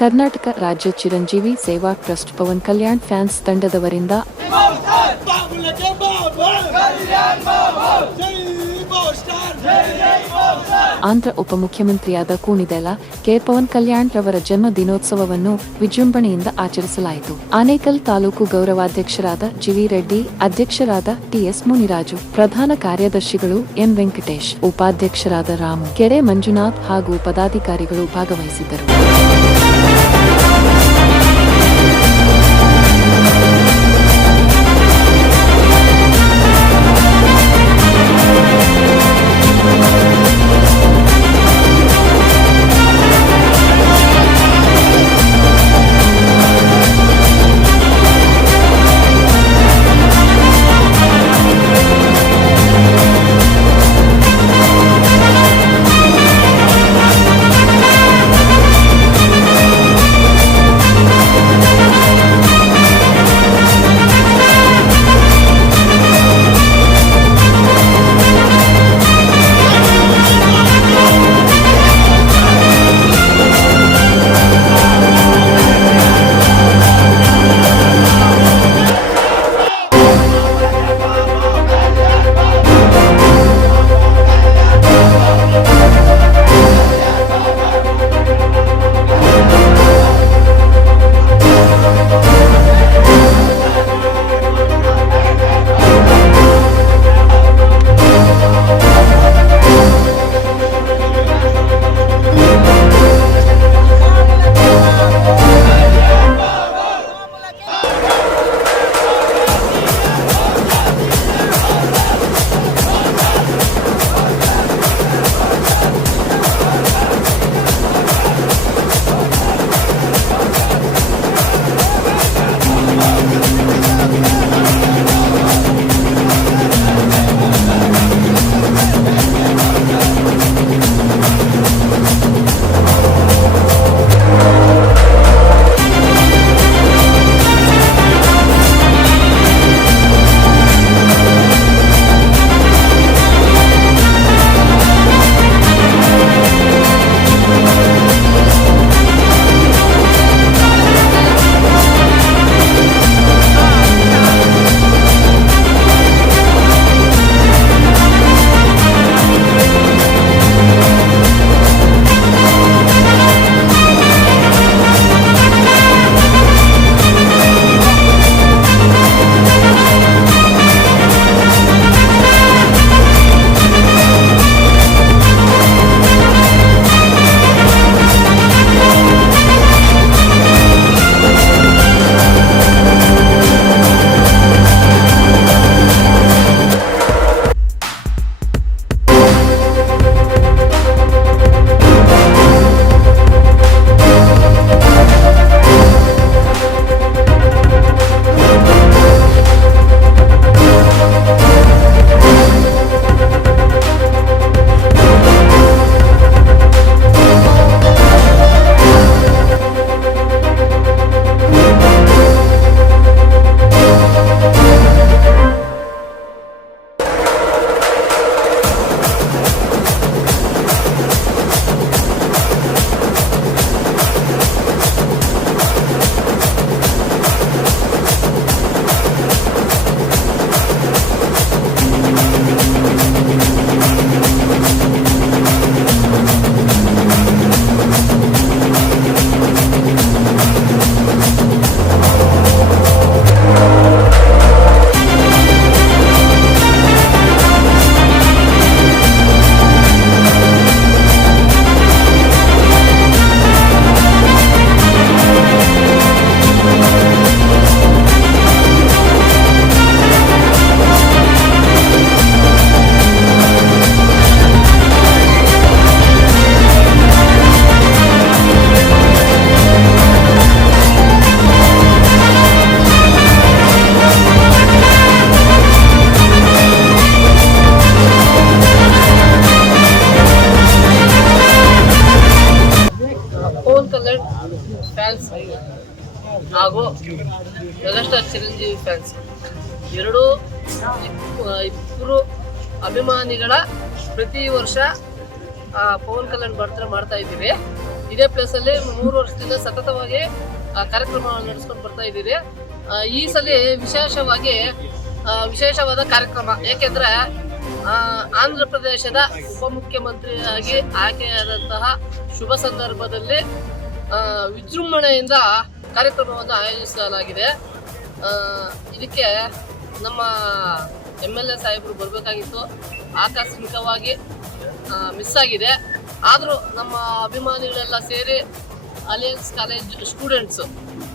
ಕರ್ನಾಟಕ ರಾಜ್ಯ ಚಿರಂಜೀವಿ ಸೇವಾ trust Pawan Kalyan fans ತಂಡದವರಿಂದ ಆಂಧ್ರ ಉಪಮುಖ್ಯಮಂತ್ರಿಯಾದ ಕೂನಿದೆಲ ಕೆ ಪವನ್ ಕಲ್ಯಾಣ್ ರವರ ಜನ್ಮ ದಿನೋತ್ಸವವನ್ನು ವಿಜೃಂಭಣೆಯಿಂದ ಆಚರಿಸಲಾಯಿತು. ಆನೇಕಲ್ ತಾಲೂಕು ಗೌರವಾಧ್ಯಕ್ಷರಾದ ಜಿವಿ ರೆಡ್ಡಿ, ಅಧ್ಯಕ್ಷರಾದ ಟಿಎಸ್ ಮುನಿರಾಜು, ಪ್ರಧಾನ ಕಾರ್ಯದರ್ಶಿಗಳು ಎನ್ ವೆಂಕಟೇಶ್, ಉಪಾಧ್ಯಕ್ಷರಾದ ರಾಮು, ಕೆರೆ ಮಂಜುನಾಥ್ ಹಾಗೂ ಪದಾಧಿಕಾರಿಗಳು ಭಾಗವಹಿಸಿದ್ದರು. ಫ್ಯಾನ್ಸ್ ಹಾಗೂ ಮೆಗಾಸ್ಟಾರ್ ಚಿರಂಜೀವಿ ಫ್ಯಾನ್ಸ್ ಇಬ್ಬರು ಅಭಿಮಾನಿಗಳ ಪ್ರತಿ ವರ್ಷ ಪವನ್ ಕಲ್ಯಾಣ್ ಬರ್ತ್ಡೇ ಮಾಡ್ತಾ ಇದ್ದೀವಿ. ಇದೇ ಪ್ಲೇಸಲ್ಲಿ 3 ವರ್ಷದಿಂದ ಸತತವಾಗಿ ಕಾರ್ಯಕ್ರಮವನ್ನು ನಡೆಸ್ಕೊಂಡು ಬರ್ತಾ ಇದ್ದೀರಿ. ಈ ಸಲ ವಿಶೇಷವಾದ ಕಾರ್ಯಕ್ರಮ, ಏಕೆಂದರೆ ಆಂಧ್ರ ಪ್ರದೇಶದ ಉಪಮುಖ್ಯಮಂತ್ರಿಯಾಗಿ ಆಯ್ಕೆಯಾದಂತಹ ಶುಭ ಸಂದರ್ಭದಲ್ಲಿ ವಿಜೃಂಭಣೆಯಿಂದ ಕಾರ್ಯಕ್ರಮವನ್ನು ಆಯೋಜಿಸಲಾಗಿದೆ. ಇದಕ್ಕೆ ನಮ್ಮ MLA ಸಾಹೇಬರು ಬರಬೇಕಾಗಿತ್ತು, ಆಕಸ್ಮಿಕವಾಗಿ ಮಿಸ್ ಆಗಿದೆ. ಆದರೂ ನಮ್ಮ ಅಭಿಮಾನಿಗಳೆಲ್ಲ ಸೇರಿ ಅಲಿಯನ್ಸ್ ಕಾಲೇಜ್ ಸ್ಟೂಡೆಂಟ್ಸು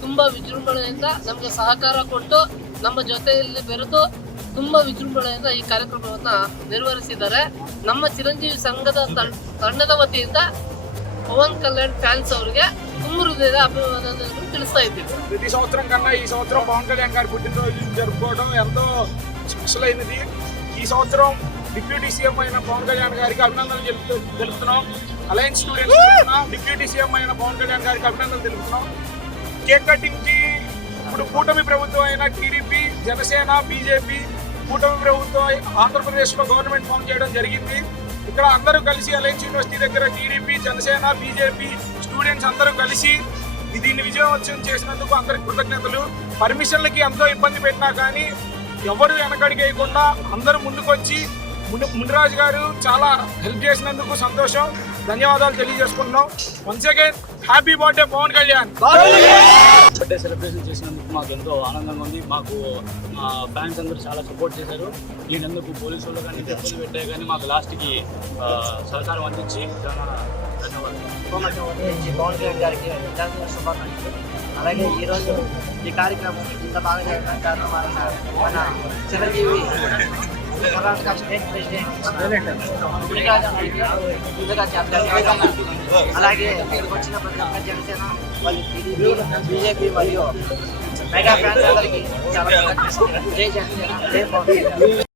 ತುಂಬ ವಿಜೃಂಭಣೆಯಿಂದ ನಮಗೆ ಸಹಕಾರ ಕೊಟ್ಟು ನಮ್ಮ ಜೊತೆಯಲ್ಲಿ ಬೆರೆತು ತುಂಬ ವಿಜೃಂಭಣೆಯಿಂದ ಈ ಕಾರ್ಯಕ್ರಮವನ್ನು ನಿರ್ವಹಿಸಿದ್ದಾರೆ. ನಮ್ಮ ಚಿರಂಜೀವಿ ಸಂಘದ ತಂಡದ వతిಯಿಂದ పవన్ కళ్యాణ్ ఫ్యాన్స్ ಅವರಿಗೆ ತುಂಬ ಹೃದಯದ ಅಭಿನಂದನೆಗಳನ್ನು ತಿಳಿಸ್ತಾ ఇದ್ದೀವಿ. ప్రతి సంవత్సరం కన్నా ఈ సంవత్సరం పవన్ కళ్యాణ్ గారి పుట్టినరోజు జరుపుకోవడం ఎంతో స్పెషల్ అయినది. ఈ సంవత్సరం డిప్యూటీ సీఎం అయిన పవన్ కళ్యాణ్ గారికి అభినందనలు తెలుపుతున్నాం. అలయన్స్ స్టూడెంట్స్ డిప్యూటీ సీఎం అయిన పవన్ కళ్యాణ్ గారికి అభినందనలు తెలుపుతున్నాం. కేక్ కటింగ్ కి ఇప్పుడు కూటమి ప్రభుత్వం అయిన టీడీపీ, జనసేన, బీజేపీ కూటమి ప్రభుత్వం ఆంధ్రప్రదేశ్లో గవర్నమెంట్ ఫామ్ చేయడం జరిగింది. ఇక్కడ అందరూ కలిసి అలయన్స్ యూనివర్సిటీ దగ్గర టీడీపీ, జనసేన, బీజేపీ స్టూడెంట్స్ అందరూ కలిసి దీన్ని విజయవంతం చేసినందుకు అందరికి కృతజ్ఞతలు. పర్మిషన్లకి ఎంతో ఇబ్బంది పెట్టినా కానీ ఎవరు వెనకడికి వేయకుండా అందరూ ముందుకొచ్చి మునిరాజు గారు చాలా హెల్ప్ చేసినందుకు సంతోషం, ధన్యవాదాలు తెలియజేసుకుంటున్నాం. Once again happy birthday Pavan Kalyan. Birthday celebration చేసినందుకు మాకు ఎంతో ఆనందంగా ఉంది. మాకు మా ఫ్యాన్స్ అందరూ చాలా సపోర్ట్ చేశారు. దీనందుకు పోలీసు వాళ్ళు కానీ ఇబ్బంది పెట్టాయి కానీ మాకు లాస్ట్కి సహకారం అందించి చాలా ధన్యవాదాలు. పవన్ కళ్యాణ్ గారికి శుభాకాంక్షలు. అలాగే ఈరోజు ఈ కార్యక్రమం ఇంత బాగా జరగడానికి కారణం మన చిరంజీవి కర్ణాటక స్టేట్ ప్రెసిడెంట్ ముందుగా చెప్పాలి. అలాగే ఇక్కడికి వచ్చిన ప్రతి ఒక్క జనసేన, వాళ్ళు టీడీపీ, బీజేపీ మరియు మెగా ఫ్యాన్స్ అందరికీ చాలా జై జనసేన, జై పవన్ కళ్యాణ్.